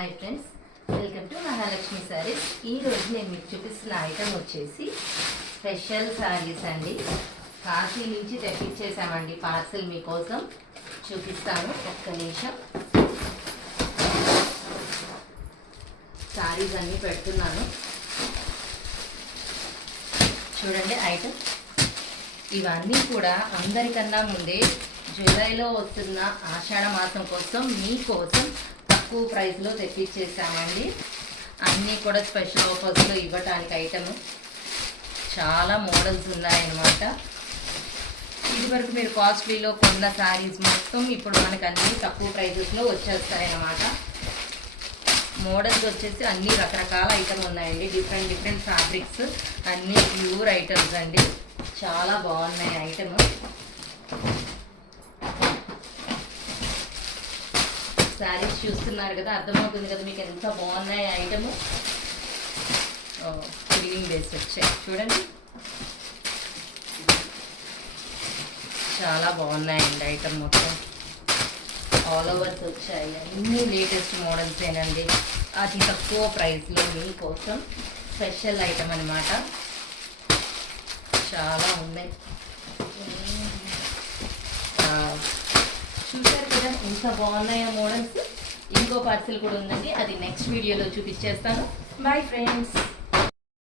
Hi friends, welcome to Mahalakshmi saris. ఈరోజు నేను మీకు చూపిస్తున్న ఐటమ్ వచ్చేసి స్పెషల్ సారీస్ అండి. కాశీ నుంచి తెప్పించేసామండి పార్సల్ మీకోసం. చూపిస్తాను, ఒక్క నిమిషం. సారీస్ అన్నీ పెడుతున్నాను, చూడండి ఐటమ్. ఇవన్నీ కూడా అందరికన్నా ముందే జూలైలో వస్తున్న ఆషాఢ మాసం కోసం మీకోసం తక్కువ ప్రైస్లో తెప్పించేసామండి. అన్నీ కూడా స్పెషల్ ఆఫర్స్లో ఇవ్వటానికి ఐటమ్. చాలా మోడల్స్ ఉన్నాయన్నమాట. ఇదివరకు మీరు కాస్ట్లీలో కొన్న శారీస్ మొత్తం ఇప్పుడు మనకు అన్నీ తక్కువ ప్రైజెస్లో వచ్చేస్తాయన్నమాట. మోడల్స్ వచ్చేసి అన్ని రకరకాల ఐటమ్ ఉన్నాయండి. డిఫరెంట్ ఫ్యాబ్రిక్స్, అన్నీ ప్యూర్ ఐటమ్స్ అండి. చాలా బాగున్నాయి ఐటమ్. శారీస్ చూస్తున్నారు కదా, అర్థమవుతుంది కదా మీకు ఎంత బాగున్నాయి ఐటమ్. ఫిల్లింగ్ బేస్ వచ్చాయి చూడండి, చాలా బాగున్నాయండి ఐటమ్. మొత్తం ఆల్ ఓవర్స్ వచ్చాయి. అన్నీ లేటెస్ట్ మోడల్స్ ఏనండి. అతి తక్కువ ప్రైస్లో మీకోసం స్పెషల్ ఐటమ్ అనమాట. చాలా ఉన్నాయి. చూసారు కదా ఎంత బాగున్నాయో మోడల్స్. ఇంకో పార్సిల్ కూడా ఉందండి, అది నెక్స్ట్ వీడియోలో చూపించేస్తాను. Bye friends.